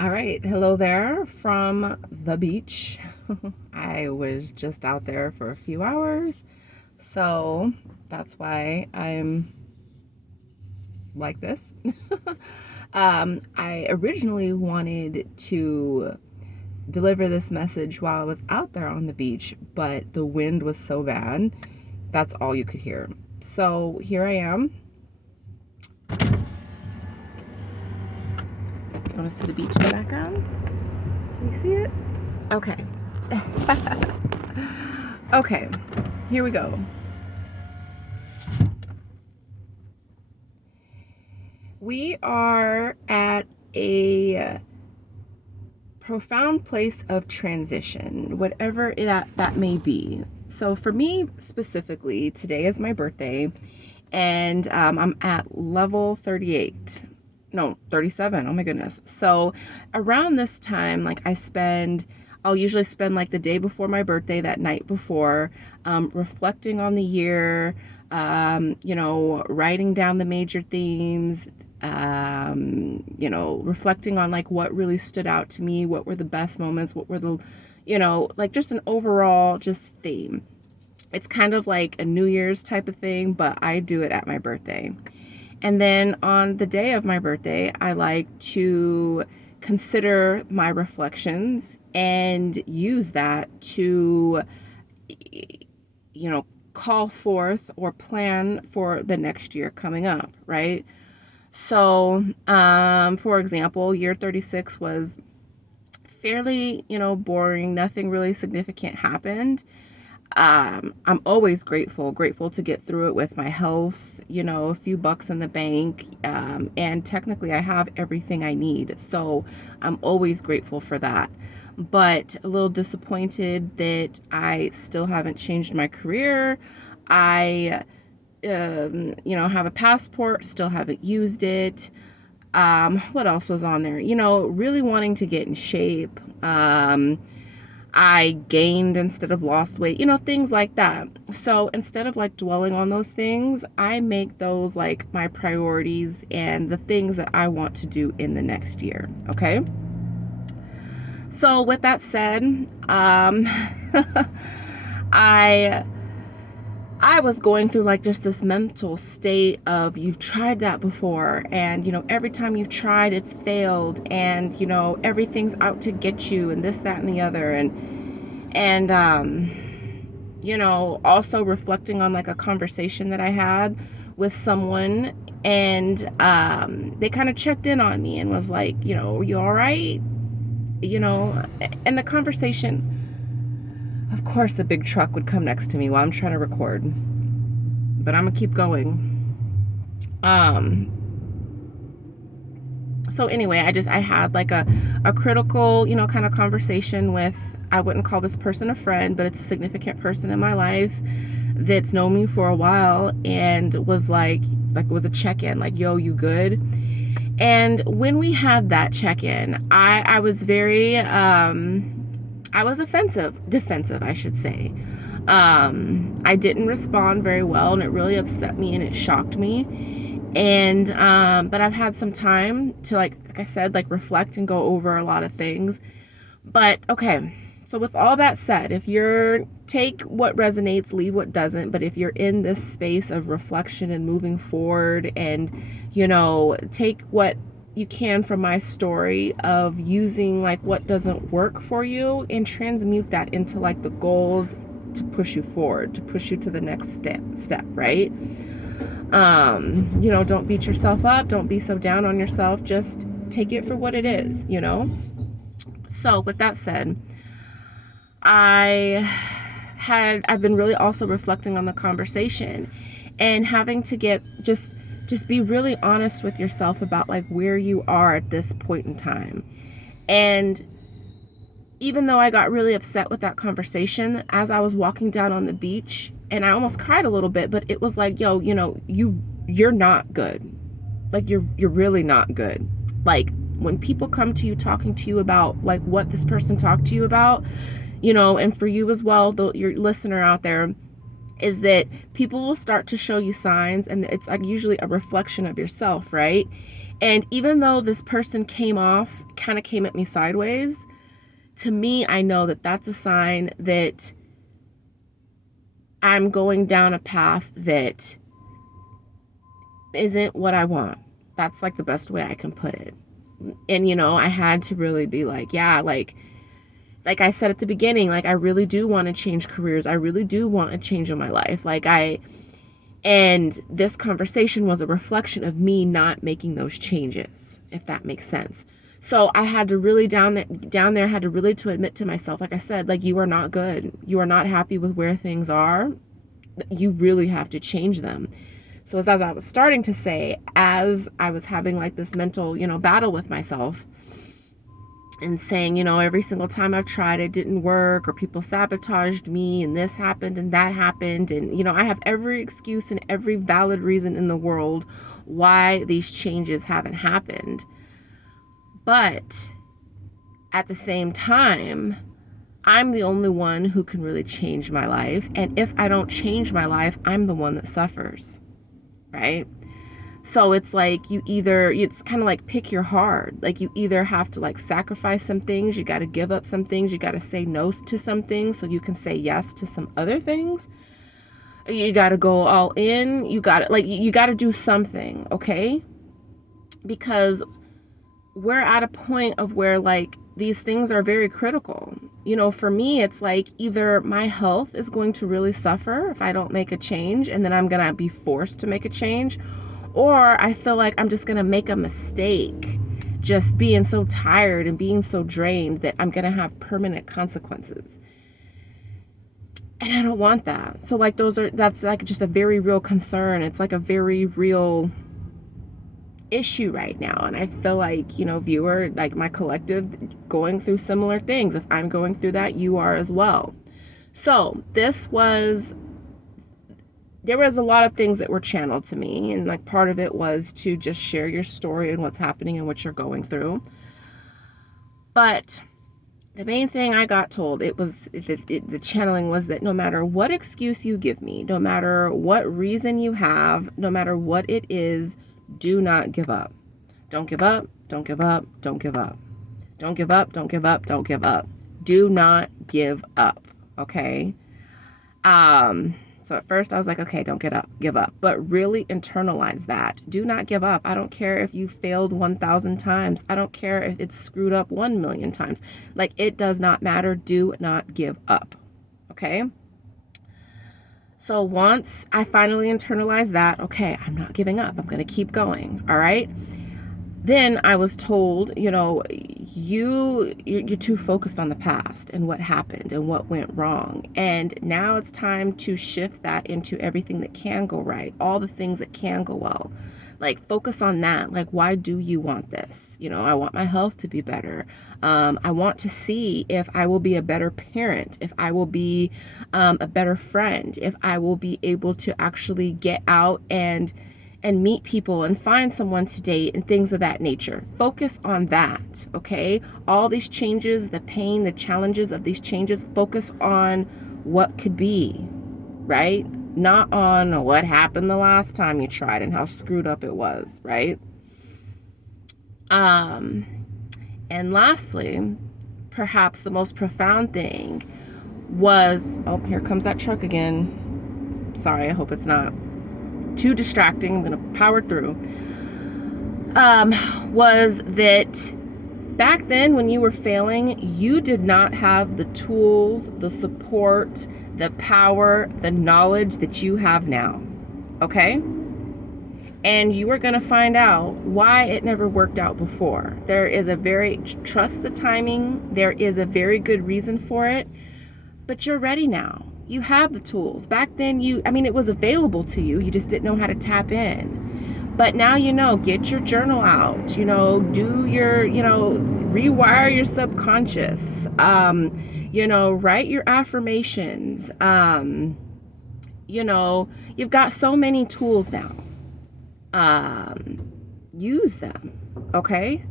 All right, hello there from the beach. I was just out there for a few hours, so that's why I'm like this. I originally wanted to deliver this message while I was out there on the beach, but the wind was so bad, that's all you could hear. So here I am. You want to see the beach in the background? Can you see it? Okay. Okay, here we go. We are at a profound place of transition, whatever that may be. So for me specifically, today is my birthday, and I'm at level 38. No, 37. Oh my goodness. So around this time, I'll usually spend like the day before my birthday, that night before, reflecting on the year, writing down the major themes, reflecting on like what really stood out to me, what were the best moments, what were the, like just an overall just theme. It's kind of like a New Year's type of thing, but I do it at my birthday. And then on the day of my birthday, I like to consider my reflections and use that to, call forth or plan for the next year coming up, right? So, for example, year 36 was fairly, boring. Nothing really significant happened. I'm always grateful to get through it with my health, a few bucks in the bank. And technically I have everything I need. So I'm always grateful for that. But a little disappointed that I still haven't changed my career. I, have a passport, still haven't used it. What else was on there? Really wanting to get in shape. I gained instead of lost weight, things like that. So instead of like dwelling on those things, I make those like my priorities and the things that I want to do in the next year. Okay. So with that said, I I was going through like just this mental state of you've tried that before, and every time you've tried it's failed, and everything's out to get you, and this, that, and the other, and also reflecting on like a conversation that I had with someone, and they kind of checked in on me and was like, are you all right? And the conversation, of course, a big truck would come next to me while I'm trying to record, but I'm gonna keep going. Um, so anyway, I had like a critical, kind of conversation with, I wouldn't call this person a friend, but it's a significant person in my life that's known me for a while, and was like it was a check-in, like, yo, you good? And when we had that check-in, I was very, I was defensive, I should say. I didn't respond very well, and it really upset me and it shocked me. And, but I've had some time to like I said, like reflect and go over a lot of things. But okay. So with all that said, if you're, take what resonates, leave what doesn't. But if you're in this space of reflection and moving forward, and, take what you can from my story of using like what doesn't work for you and transmute that into like the goals to push you forward, to push you to the next step, right? Don't beat yourself up. Don't be so down on yourself. Just take it for what it is, So with that said, I've been really also reflecting on the conversation, and having to just be really honest with yourself about like where you are at this point in time. And even though I got really upset with that conversation, as I was walking down on the beach, and I almost cried a little bit, but it was like, yo, you're not good. Like you're really not good. Like when people come to you talking to you about like what this person talked to you about, and for you as well, your listener out there, is that people will start to show you signs, and it's like usually a reflection of yourself, right? And even though this person came at me sideways, to me, I know that that's a sign that I'm going down a path that isn't what I want. That's like the best way I can put it. And, I had to really be like, yeah, like I said at the beginning, like, I really do want to change careers. I really do want a change in my life. And this conversation was a reflection of me not making those changes, if that makes sense. So I had to really had to really to admit to myself, like I said, like, you are not good. You are not happy with where things are. You really have to change them. So as I was starting to say, as I was having like this mental, battle with myself and saying, every single time I've tried, it didn't work, or people sabotaged me, and this happened and that happened. And, I have every excuse and every valid reason in the world why these changes haven't happened. But at the same time, I'm the only one who can really change my life. And if I don't change my life, I'm the one that suffers. Right? So it's like it's kind of like pick your hard. Like, you either have to like sacrifice some things, you got to give up some things, you got to say no to some things so you can say yes to some other things. You got to go all in. You got to do something, okay? Because we're at a point of where like these things are very critical. For me, it's like either my health is going to really suffer if I don't make a change, and then I'm going to be forced to make a change, or I feel like I'm just going to make a mistake just being so tired and being so drained that I'm going to have permanent consequences. And I don't want that. So like that's like just a very real concern. It's like a very real issue right now. And I feel like, viewer, like my collective, going through similar things. If I'm going through that, you are as well. So there was a lot of things that were channeled to me, and like part of it was to just share your story and what's happening and what you're going through. But the main thing I got told, the channeling was that no matter what excuse you give me, no matter what reason you have, no matter what it is, do not give up. Don't give up. Don't give up. Don't give up. Don't give up. Don't give up. Don't give up. Do not give up. Okay. So at first I was like, okay, don't give up. But really internalize that. Do not give up. I don't care if you failed 1,000 times. I don't care if it's screwed up 1,000,000 times. Like, it does not matter. Do not give up. Okay. So once I finally internalized that, okay, I'm not giving up. I'm going to keep going. All right. Then I was told, you're too focused on the past and what happened and what went wrong. And now it's time to shift that into everything that can go right, all the things that can go well. Like, focus on that. Like, why do you want this? I want my health to be better. I want to see if I will be a better parent, if I will be a better friend, if I will be able to actually get out and meet people and find someone to date and things of that nature. Focus on that, okay? All these changes, the pain, the challenges of these changes, focus on what could be, right? Not on what happened the last time you tried and how screwed up it was, right? And lastly, perhaps the most profound thing was, oh, here comes that truck again. Sorry, I hope it's not too distracting. I'm going to power through. Was that back then when you were failing, you did not have the tools, the support, the power, the knowledge that you have now. Okay? And you are going to find out why it never worked out before. There is trust the timing. There is a very good reason for it, but you're ready now. You have the tools. Back then, it was available to you. You just didn't know how to tap in. But now get your journal out, do your, rewire your subconscious, write your affirmations. You've got so many tools now. Use them, okay?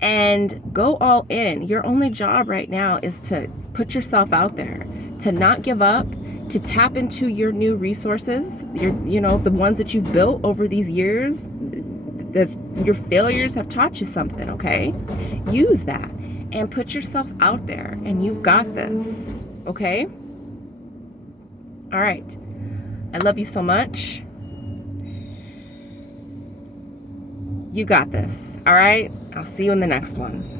And go all in. Your only job right now is to put yourself out there, to not give up, to tap into your new resources, the ones that you've built over these years, your failures have taught you something, okay? Use that and put yourself out there, and you've got this, okay? All right. I love you so much. You got this, all right? I'll see you in the next one.